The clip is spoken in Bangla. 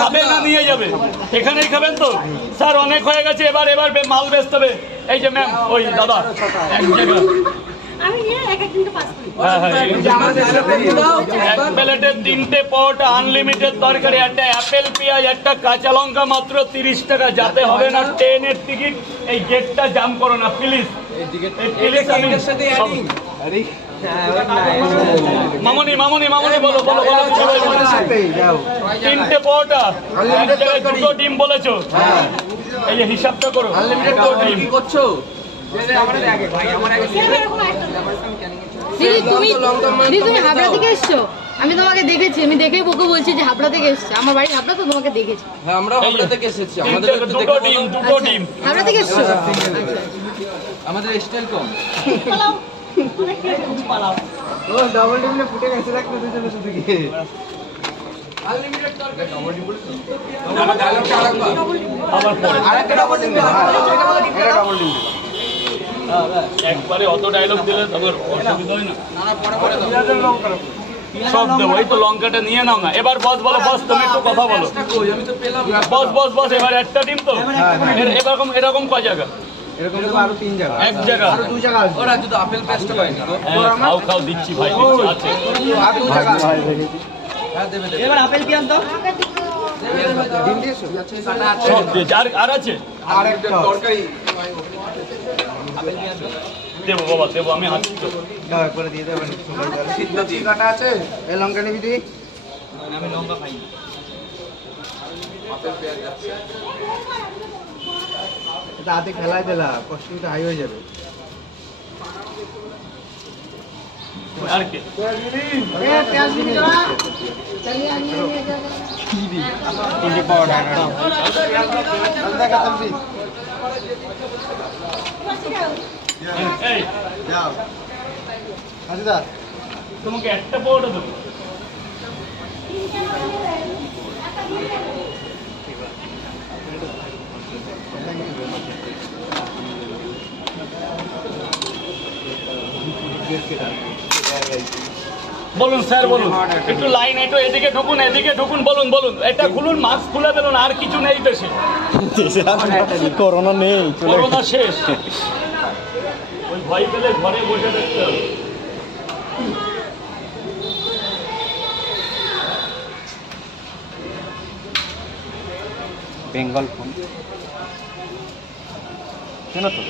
খাবে না নিয়ে যাবে? এখানেই খাবেন তো স্যার? অনেক হয়ে গেছে, এবার মাল বেচতে হবে। এই যে ম্যাম, ওই দাদা এক জায়গা এক প্লেটে 3টে পরোটা, আনলিমিটেড তরকারি, একটা অ্যাপেল পেঁয়াজ, একটা কাঁচা লঙ্কা, মাত্র 30 টাকা। যাতে হবে না ট্রেনের টিকিট, এই গেটটা জাম করো না প্লিজ। মামনি বলো 3টে পরোটা, এক জায়গায় 2টো ডিম বলেছো। এই যে হিসাবটা করো। কি করছো? তুমি হাবড়া থেকে এসছো? আমি তোমাকে দেখেছি, আমি দেখেই বকে বলছি যে হাবড়া থেকে এসছে। আমার বাড়ি হাবড়া, তো তোমাকে দেখেছি। হ্যাঁ, আমরা হাবড়া থেকে এসেছি। আমাদের একটু দুটো ডিম হাবড়া থেকে এসছো? আমাদের স্টাইল কম। ও ডাবল ডিমে ফুটে গেছে, দেখ না দুজনের সাথে কি আনলিমিটেড তরকারি। আবার পরে আরেকটা ডাবল ডিম দাও। এটা ডাবল ডিম একবারে অত ডায়লগ দিলে তোমার অসুবিধা হয় না? না, পরে দাও। সব দেবো। এই তো লঙ্কাটা নিয়ে নাও না। এবার বস বলো, বস তুমি একটু কথা বলো। কই আমি তো পেলাম না। বস এবার একটা ডিম তো এরকম কয় জায়গা? এরকম তো আরো 3 জায়গা, এক জায়গা। আরো 2 জায়গা আছে। ওরা যদি আপেল পেস্টটা পাইনি গো। হ্যাঁ, খাও দিচ্ছি ভাই, দিচ্ছি, আছে। আর 2 জায়গা আছে। হ্যাঁ, দেবে। এবার আপেল পেঁয়াজ দাও। ডিম দিয়েছো? সব দিয়েছি। আর আছে? আর একটা তরকারি দেবো বাবা, দেবো, আমি হাঁটছি তো। দাও, একবারে দিয়ে দেবেন। সিদ্ধ দিয়ে কাটা আছে। এই লঙ্কা নিবি তুই? আমি লঙ্কা খাই না। আপেল পেঁয়াজ আছে। এটা হাতে খেলায় দিলা, কষ্ট কিন্তু হাই হয়ে যাবে। আর কি? পেঁয়াজ দিবি না? এই যে পাওয়া যায় না। দেখা তুমি এই যাও আজিদা, তোমাকে একটা পরোটা দেবো। বলুন স্যার, বলুন একটু লাইন, একটু এদিকে ঢুকুন, বলুন এটা খুলুন, মাস্ক খুলে ফেলুন। আর কিছু নেই দেশে, করোনা নেই, করোনা শেষ। ওই ভয় পেলে ঘরে বসে দেখতে হবে। বেঙ্গল ফোন কেন তো